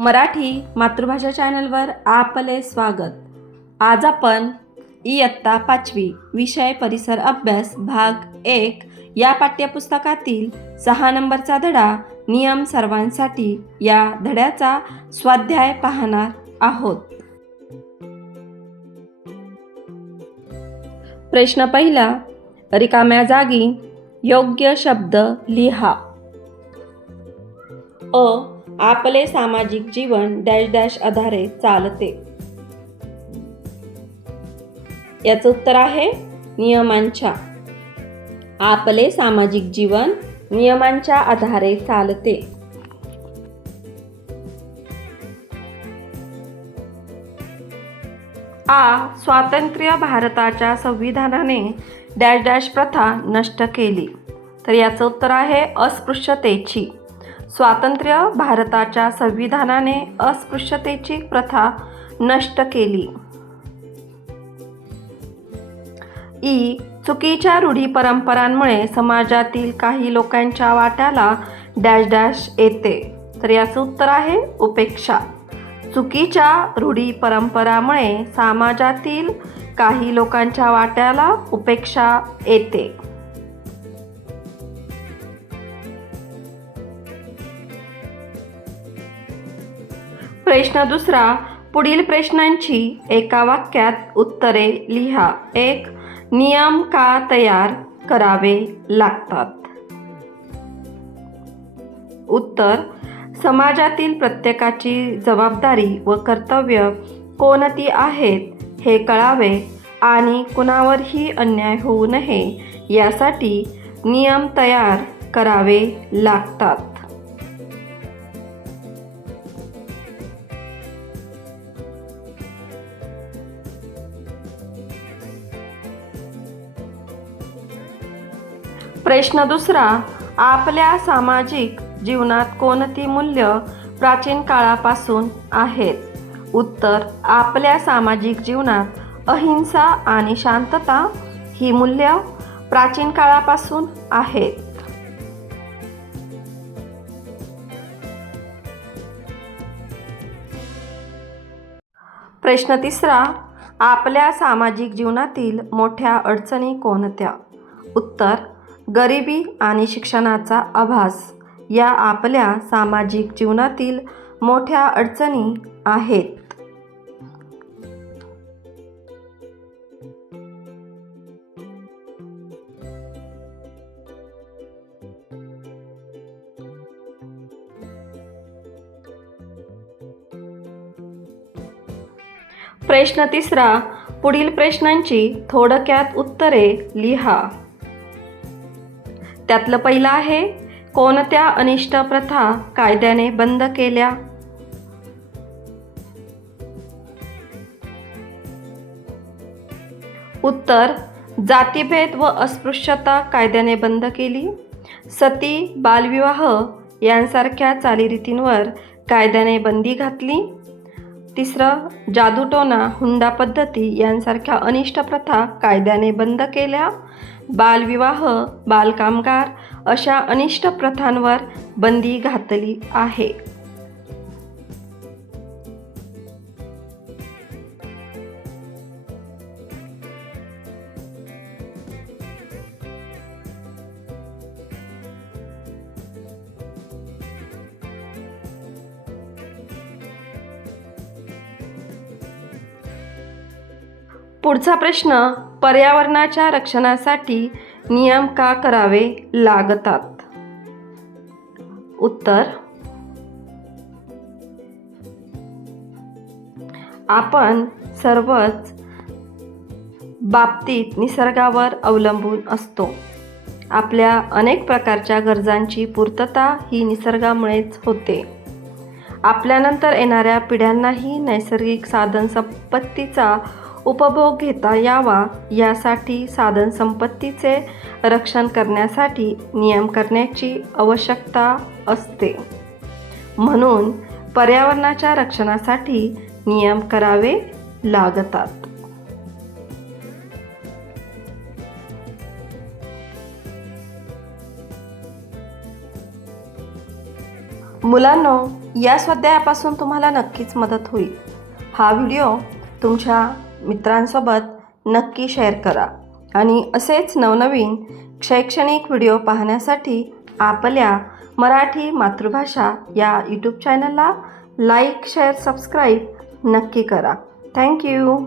मराठी मातृभाषा चॅनलवर आपले स्वागत. आज आपण इयत्ता पाचवी विषय परिसर अभ्यास भाग एक या पाठ्यपुस्तकातील सहा नंबरचा धडा नियम सर्वांसाठी या धड्याचा स्वाध्याय पाहणार आहोत. प्रश्न पहिला रिकाम्या जागी योग्य शब्द लिहा. अ आपले सामाजिक जीवन डॅश डॅश आधारे चालते. याचं उत्तर आहे नियमांच्या. आपले सामाजिक जीवन नियमांच्या आधारे चालते. आ स्वातंत्र्य भारताच्या संविधानाने डॅश डॅश प्रथा नष्ट केली. तर याचं उत्तर आहे अस्पृश्यतेची. स्वातंत्र्य भारताच्या संविधानाने अस्पृश्यतेची प्रथा नष्ट केली. ई. चुकीच्या रूढी परंपरांमुळे समाजातील काही लोकांच्या वाट्याला डॅश डॅश येते. तर याचं उत्तर आहे उपेक्षा. चुकीच्या रूढी परंपरामुळे समाजातील काही लोकांच्या वाट्याला उपेक्षा येते. प्रश्न दुसरा पुढील प्रश्नांची एका वाक्यात उत्तरे लिहा. एक नियम का तयार करावे लागतात? उत्तर समाजातील प्रत्येकाची जबाबदारी व कर्तव्य कोणती आहेत हे कळावे आणि कुणावरही अन्याय होऊ नये यासाठी नियम तयार करावे लागतात. प्रश्न दुसरा आपल्या सामाजिक जीवनात कोणती मूल्य प्राचीन काळापासून आहेत? उत्तर आपल्या सामाजिक जीवनात अहिंसा आणि शांतता ही मूल्य प्राचीन काळापासून आहेत. प्रश्न तिसरा आपल्या सामाजिक जीवनातील मोठ्या अडचणी कोणत्या? उत्तर गरिबी आणि शिक्षणाचा आभास या आपल्या सामाजिक जीवनातील मोठ्या अडचणी आहेत. प्रश्न तिसरा पुढील प्रश्नांची थोडक्यात उत्तरे लिहा. त्यातलं पहिलं आहे कोणत्या अनिष्ट प्रथा कायद्याने बंद केल्या? उत्तर जातीभेद व अस्पृश्यता कायद्याने बंद केली. सती बालविवाह यांसारख्या चालीरीतींवर कायद्याने बंदी घातली. तिसरं जादूटोना हुंडा पद्धती यांसारख्या अनिष्ट प्रथा कायद्याने बंद केल्या. बालविवाह बालकामगार अशा अनिष्ट प्रथांवर बंदी घातली आहे. पुढचा प्रश्न पर्यावरणाच्या रक्षणासाठी नियम का करावे लागतात? उत्तर आपण सर्वच बाबतीत निसर्गावर अवलंबून असतो. आपल्या अनेक प्रकारच्या गरजांची पूर्तता ही निसर्गामुळेच होते. आपल्यानंतर येणाऱ्या पिढ्यांनाही नैसर्गिक साधनसंपत्तीचा उपभोग घेता यावा. यासाठी साधनसंपत्तीचे रक्षण करण्यासाठी नियम करण्याची आवश्यकता असते. म्हणून पर्यावरणाच्या रक्षणासाठी नियम करावे लागतात. मुलांनो या स्वाध्यायापासून तुम्हाला नक्कीच मदत होईल. हा व्हिडिओ तुमच्या मित्रांसोबत नक्की शेअर करा. आणि असेच नवनवीन शैक्षणिक व्हिडिओ पाहण्यासाठी आपल्या मराठी मातृभाषा या यूट्यूब चॅनलला लाईक शेअर सबस्क्राईब नक्की करा. थँक्यू